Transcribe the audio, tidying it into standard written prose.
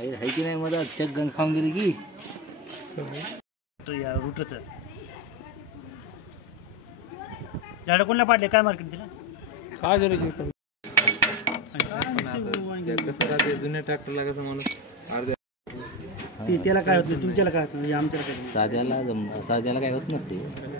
बाहेर आहे की नाही मला चेक गन खाऊन गेली की या रूटच झाडं कोणला पाडले काय मार्केट तिला काय झालं कसं राहते जुन्या ट्रॅक्टरला कसं माणूस अर्ध्या त्याला काय होत नाही तुमच्याला काय होत नाही आमच्याला काय साध्याला काय होत नसते